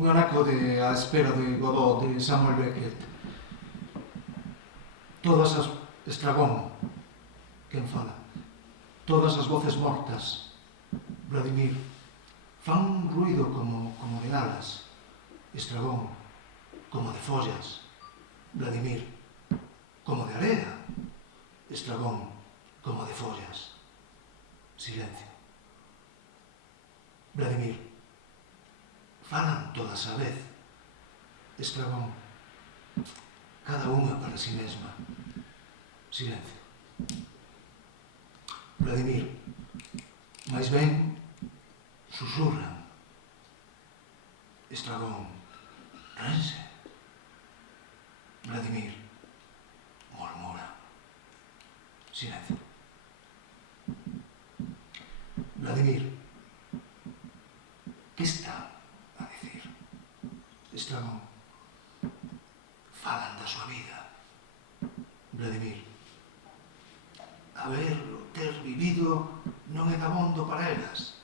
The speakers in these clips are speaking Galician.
un anaco de A espera de Godot, de Samuel Beckett. Todas as... Estragón, quen fala? Todas as voces mortas, Vladimir, fan un ruido como de alas. Estragón, como de follas, Vladimir, como de area. Estragón, como de follas. Silencio. Vladimir, falan todas a vez. Estragón, cada unha para si mesma. Silencio. Vladimir, máis ben, susurran. Estragón, rense. Vladimir, murmura. Silencio. Vladimir, que está a decir? Estragón, falan da súa vida. Vladimir, haberlo ter vivido non é dabondo para elas.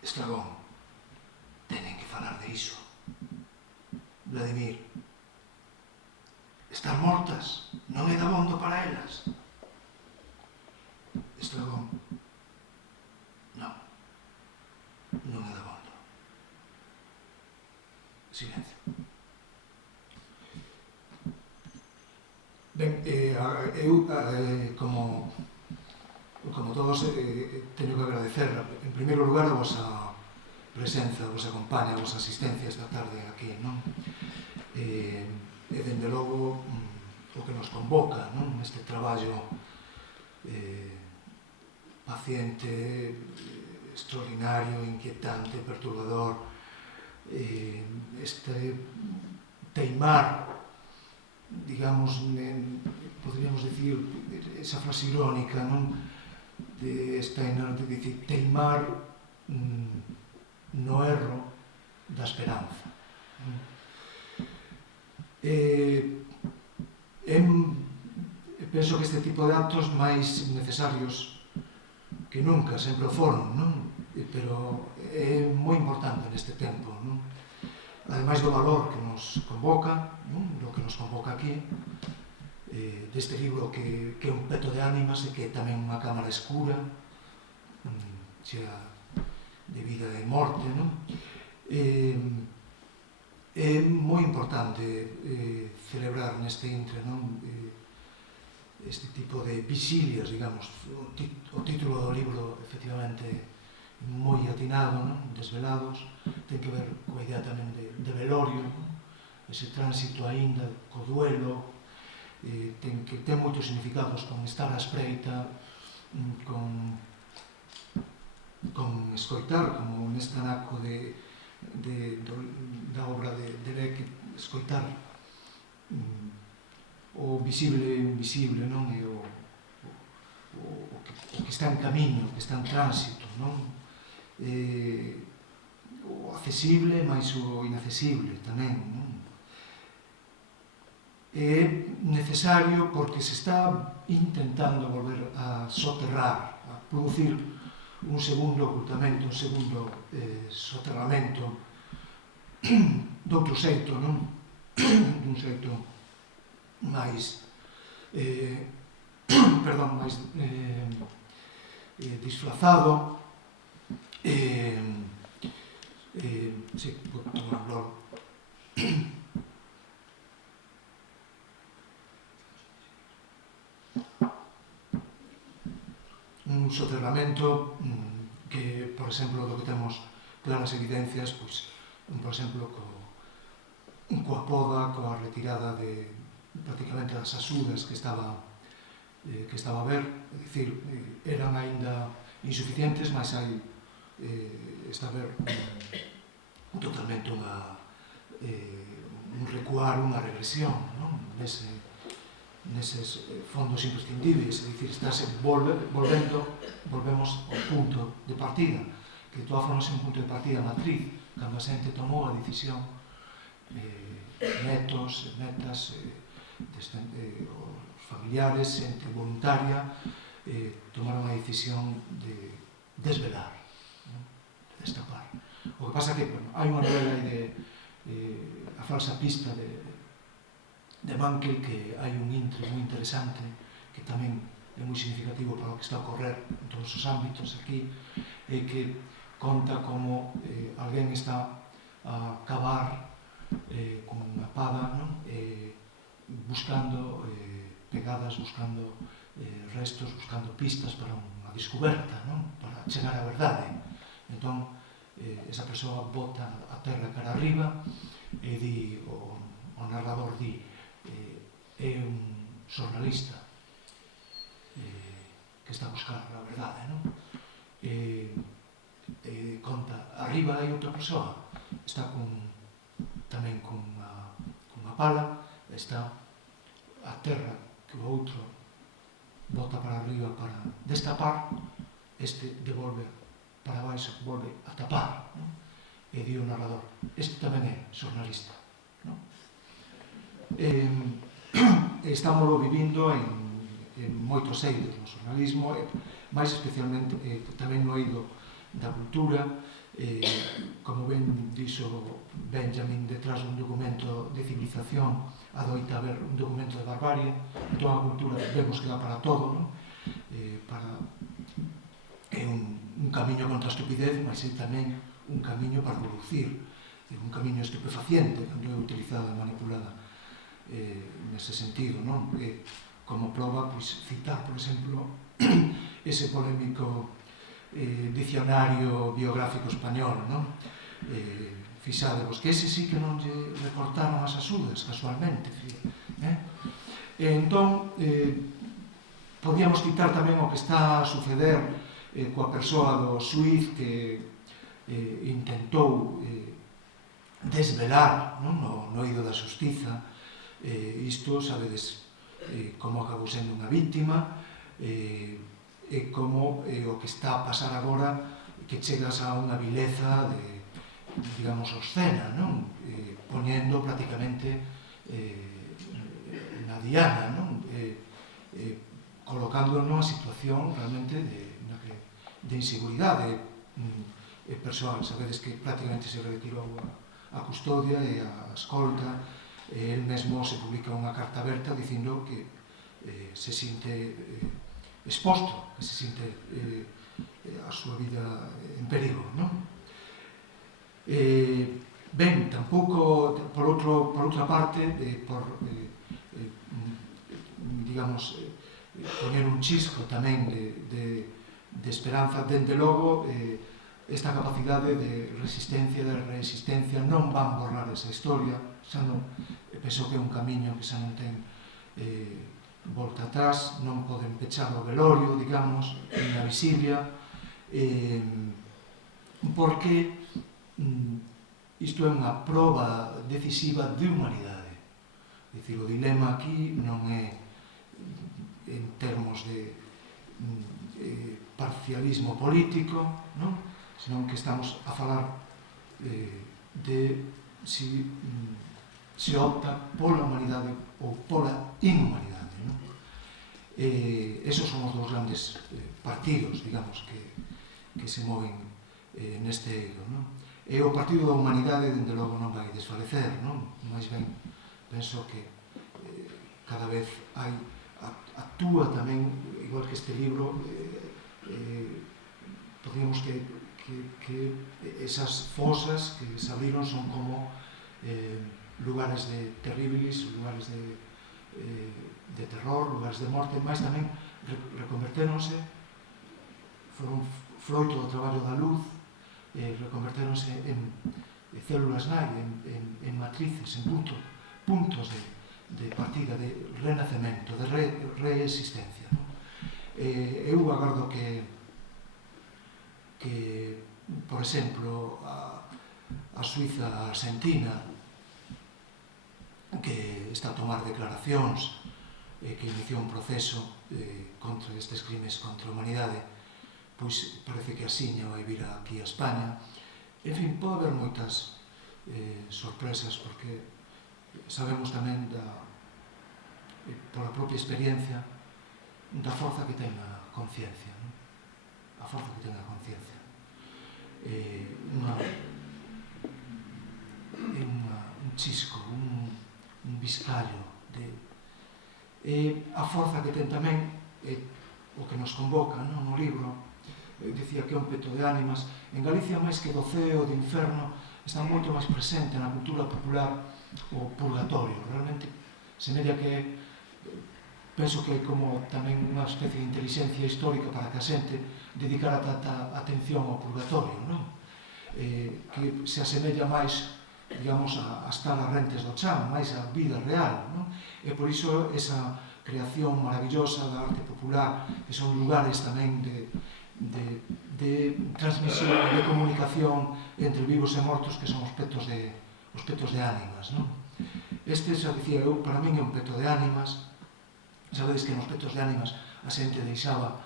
Estragón, tenen que falar de iso. Vladimir, estar mortas non é dabondo para elas. Estragón, non, non é dabondo. Silencio. Ben, eu, como todos, teño que agradecer, en primeiro lugar, a vosa presenza, a vosa compañía, a vosa asistencia esta tarde aquí, non? E, dende logo, o que nos convoca, non? Neste traballo paciente, extraordinario, inquietante, perturbador, este teimar, digamos, podríamos decir, esa frase irónica, non? De Steiner, de dicir, teimar no erro da esperanza. Penso que este tipo de actos máis necesarios que nunca, sempre o foron, non? Pero é moi importante neste tempo, non? Ademais do valor que nos convoca, non? Do que nos convoca aquí, deste libro que é un peto de ánimas e que é tamén unha cámara escura, chea de vida e morte, non? É moi importante celebrar neste intre, non? Este tipo de vigilias, digamos. O título do libro, efectivamente, moi atinado, non? Desvelados, ten que ver coa idea tamén de velorio, non? Ese tránsito aínda co duelo, ten moitos significados con estar á espreita, con escoitar, como neste anaco da obra de Beckett, escoitar o visible e o invisible, non? E o que está en camiño, o que está en tránsito, non? O accesible máis o inaccesible tamén, non? É necesario porque se está intentando volver a soterrar, a producir un segundo ocultamento, un segundo soterramento doutro xeito, non? Dun xeito máis máis disfrazado, sí, vou tomar logo. Un soterramento que, por exemplo, do que temos claras evidencias, pois, por exemplo, coa poda, coa retirada de prácticamente as asudas que estaba a ver, é dicir, eran aínda insuficientes, mas hai está a ver totalmente un recuar, unha regresión, non? Neses fondos imprescindibles, é dicir, volvemos ao punto de partida, que de todas formas é un punto de partida matriz, cando a xente tomou a decisión, netos, netas, os familiares, xente voluntaria, tomaron a decisión de desvelar, de destapar O que pasa que, bueno, hai unha novela aí de A falsa pista de Mankel, que hai un intre moi interesante, que tamén é moi significativo para o que está a ocorrer en todos os ámbitos aquí, e que conta como alguén está a cavar con unha pada, non? Buscando pegadas, buscando restos, buscando pistas para unha descoberta, non? Para chegar á verdade. Entón, esa persoa bota a terra cara arriba e di, o narrador di, é un xornalista que está a buscar a verdade, non? Conta, arriba hai outra persoa, está tamén con unha pala, está a terra que o outro bota para arriba para destapar, este devolve para baixo, volve a tapar, non? E di o narrador, este tamén é xornalista, non? Estámoslo vivindo en moitos eidos no xornalismo, máis especialmente tamén no eido da cultura, como ben dixo Benjamin, detrás dun documento de civilización adoita haber un documento de barbarie. Entón a cultura vemos que dá para todo, non? É un camiño contra a estupidez, mas é tamén un camiño para reducir, un camiño estupefaciente cando é utilizada e manipulada nese sentido, non? Como proba, pois, citar, por exemplo, ese polémico dicionario biográfico español, non? Fixadevos que ese sí que non lle recortaron as axudas, casualmente. Entón, podíamos citar tamén o que está a suceder coa persoa do xuiz que intentou desvelar, non? No eido da xustiza. Isto, sabedes, como acabou sendo unha víctima, e como o que está a pasar agora, que chegas a unha vileza de, digamos, obscena, non? Poñendo prácticamente na diana, non? Colocándolo nunha situación realmente de inseguridade persoal. Sabedes que prácticamente se retirou a custodia e a escolta. El mesmo se publica unha carta aberta dicindo que se sinte exposto, que se sinte a súa vida en perigo, non? Ben, tampouco, por outra parte, digamos, poñer un chisco tamén de esperanza, dende logo, esta capacidade de resistencia, de resistencia, non van borrar esa historia, xa non, penso que é un camiño que xa non ten volta atrás, non poden pechar o velorio, digamos, na visilia, porque isto é unha proba decisiva de humanidade. É dicir, o dilema aquí non é en termos de parcialismo político, non? Senón que estamos a falar de se opta pola humanidade ou pola inhumanidade, non? Esos son os dous grandes partidos, digamos, que se moven neste eido, non? E o partido da humanidade, dende logo, non vai desfalecer, non? Mais ben, penso que cada vez actúa tamén, igual que este libro, podríamos que esas fosas que se abriron son como lugares de terribilis, lugares de terror, lugares de morte, mas tamén reconvertéronse, foron froito do traballo da luz, reconvertéronse en células nai, en matrices, en puntos de partida, de renacemento, de reexistencia. Eu agardo que, por exemplo, a Suiza, a Argentina, que está a tomar declaracións, que iniciou un proceso contra estes crimes contra a humanidade, pois parece que asiña vai vir aquí a España. En fin, pode haber moitas sorpresas, porque sabemos tamén pola propia experiencia da forza que ten a conciencia, non? A forza que ten a conciencia. chisco, un biscallo a forza que ten tamén o que nos convoca no libro. Dicía que é un peto de ánimas. En Galicia, máis que do ceo, do inferno, está moito máis presente na cultura popular o purgatorio. Realmente semella que penso que hai como tamén unha especie de inteligencia histórica para que a xente dedicara tanta atención ao purgatorio, non? Que se asemella máis, digamos, a estar a rentes do chan, máis a vida real, non? E por iso esa creación maravillosa da arte popular, que son lugares tamén de transmisión, de comunicación entre vivos e mortos, que son os petos de ánimas, non? Este, xa dicía eu, para min é un peto de ánimas. Sabedes que nos petos de ánimas a xente deixaba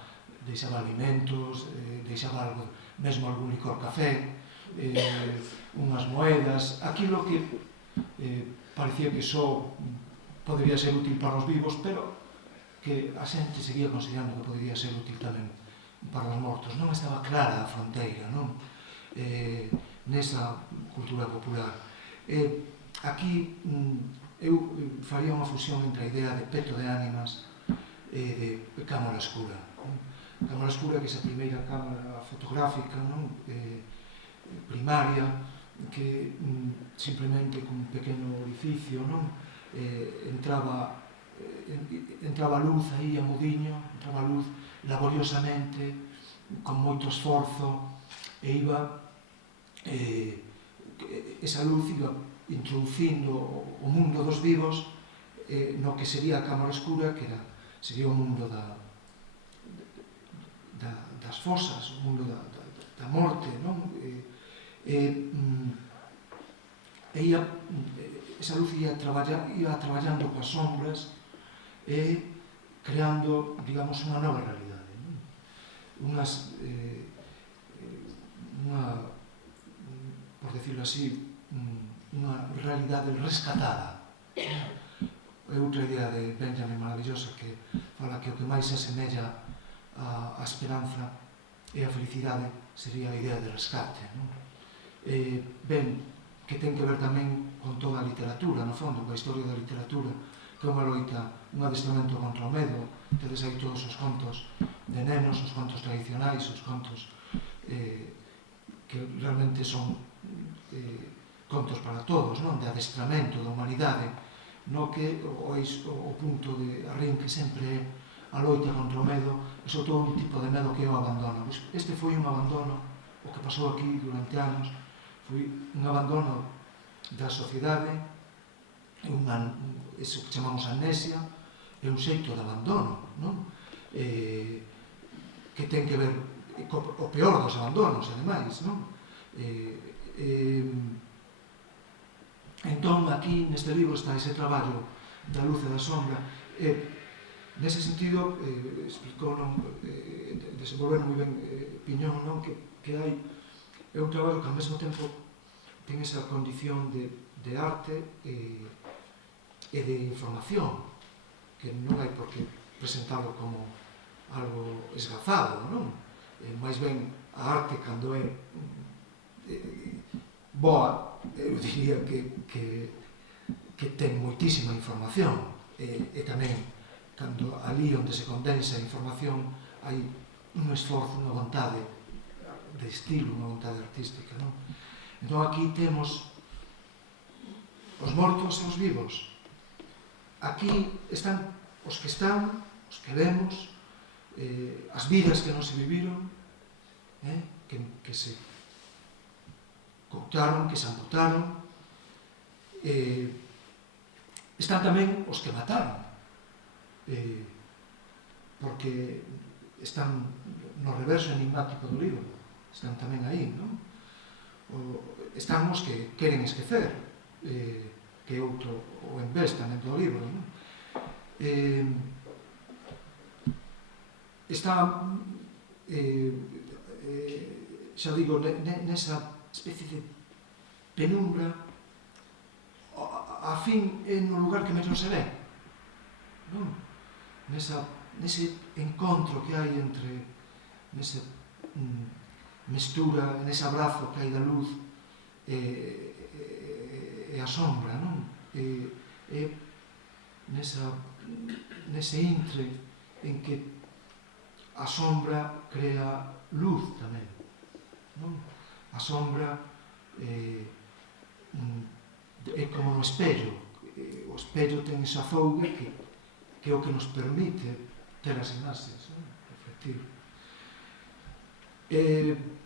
alimentos, deixaba algo, mesmo algún licor café, unhas moedas, aquilo que parecía que só podría ser útil para os vivos, pero que a xente seguía considerando que podría ser útil tamén para os mortos. Non estaba clara a fronteira, non? Nesa cultura popular. Aquí eu faría unha fusión entre a idea de peto de ánimas e de cámara escura. Cámara escura, que é esa primeira cámara fotográfica, non? Primaria, que simplemente con un pequeno orificio, non? Entraba luz aí a mudiño, entraba luz laboriosamente, con moito esforzo, e iba esa luz iba introducindo o mundo dos vivos no que sería a cámara escura, que sería o mundo das fosas, o mundo da morte, non? Esa luz ia traballando coas sombras e creando, digamos, unha nova realidade, non? Por decirlo así, unha realidade rescatada. É outra idea de Benjamin maravillosa, que fala que o que máis se asemella á esperanza e a felicidade sería a idea de rescate, non? Ben, que ten que ver tamén con toda a literatura, no fondo, coa historia da literatura, que é unha loita, un adestramento contra o medo. Tedes aí todos os contos de nenos, os contos tradicionais, os contos que realmente son contos para todos, non? De adestramento da humanidade, no que o punto de arrinque sempre é a loita contra o medo, e sobre todo un tipo de medo que é o abandono. Este foi un abandono, o que pasou aquí durante anos, foi un abandono da sociedade, eso que chamamos amnesia, é un xeito de abandono, non? Que ten que ver o peor dos abandonos, ademais, non? Entón, aquí, neste libro, está ese traballo da luz e da sombra. Nese sentido, explicou, desenvolver moi ben Piñón, non? Que hai un traballo que ao mesmo tempo ten esa condición de arte e de información, que non hai por que presentarlo como algo esgazado, non? Mais ben, a arte, cando é boa, eu diría que ten moitísima información, e tamén, cando ali onde se condensa a información, hai un esforzo, unha vontade de estilo, unha vontade artística, non? Entón, aquí temos os mortos e os vivos. Aquí están os que vemos, as vidas que non se viviron, que se coutaron, que se amputaron. Están tamén os que mataron, porque están no reverso enigmático do libro, están tamén aí, non? Están os que queren esquecer, que é outro o envés tamén do libro, non? Está, xa digo, nesa especie de penumbra, a fin é no lugar que mellor se ve, non? Nese encontro que hai entre, nesa mestura, nese abrazo que hai da luz e a sombra, non? É nese intre en que a sombra crea luz tamén, non? A sombra é como un espello. O espello ten esa fouga que é o que nos permite ter as imaxes, non? Reflectir.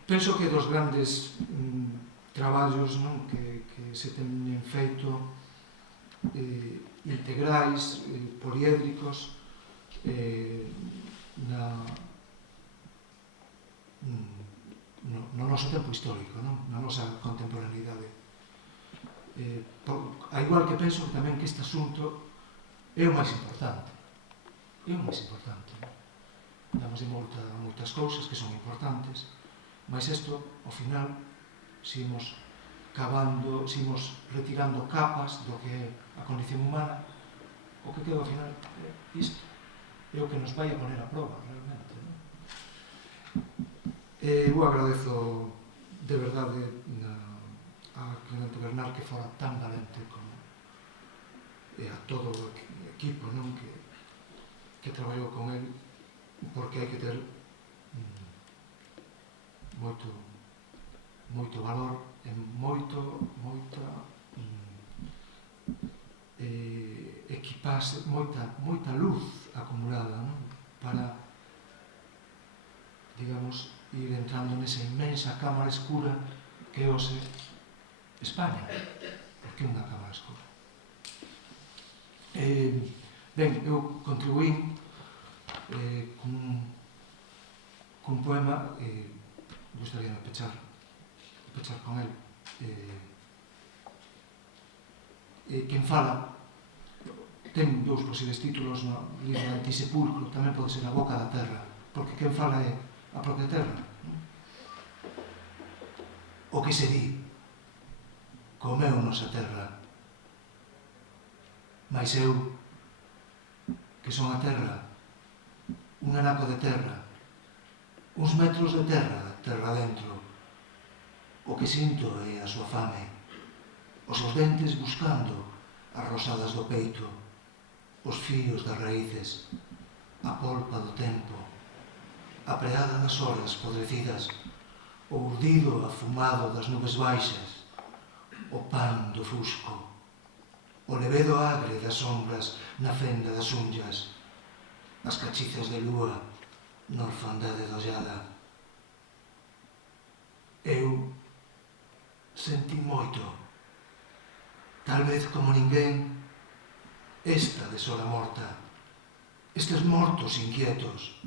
Penso que dos grandes traballos, non, que se teñen feito integrais, poliédricos, no noso tempo histórico, non? Na nosa contemporaneidade. A igual que penso que tamén que este asunto é o máis importante. É o máis importante. Damos de moitas cousas que son importantes, mas isto, ao final, seguimos cavando, seguimos retirando capas do que é a condición humana. O que queda ao final é isto. É o que nos vai a poner a prova, realmente. Eu agradezo de verdade a Clemente Bernal que fora tan valente como a todo o equipo, non, que traballou con ele, porque hai que ter moito valor e moita equipase, moita luz acumulada, non? Para, digamos, ir entrando nesa inmensa cámara escura que é hoxe España, porque é unha cámara escura. Ben, eu contribuín cun poema, gustaría pechar con el. Quen fala ten dous posibles títulos no libro Antisepulcro, tamén pode ser A boca da terra, porque quen fala é a propia terra. O que se di, comeu nosa terra, mais eu, que son a terra, un anaco de terra, uns metros de terra dentro, o que sinto é a súa fame, os seus dentes buscando as rosadas do peito, os fíos das raíces, a polpa do tempo, a preada das horas podrecidas, o urdido afumado das nubes baixas, o pan do fusco, o levedo agre das sombras na fenda das unllas, as cachizas de lúa na orfandade dollada. Eu senti moito, tal vez como ninguén, esta desora morta, estes mortos inquietos,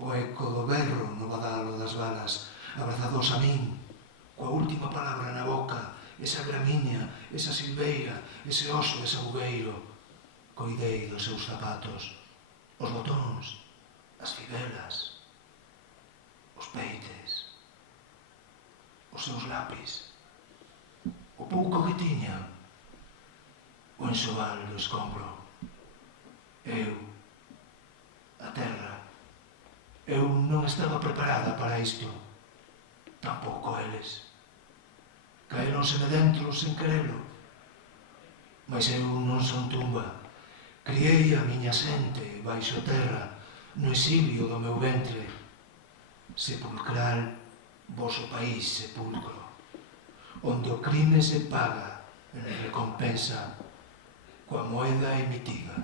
o eco do berro no badalo das balas, abrazados a min, coa última palabra na boca, esa gramiña, esa silveira, ese oso de sabugueiro, coidei dos seus zapatos, os botóns, as fibelas, os peites, os seus lápis, o pouco que tiña, o enxoval do escombro. Eu, a terra, eu non estaba preparada para isto, tampouco eles. Caéronse dentro sen querelo, mas eu non son tumba. Criei a miña xente baixo terra, no exilio do meu ventre. Sepulcral, voso país sepulcro, onde o crime se paga en recompensa coa moeda emitida.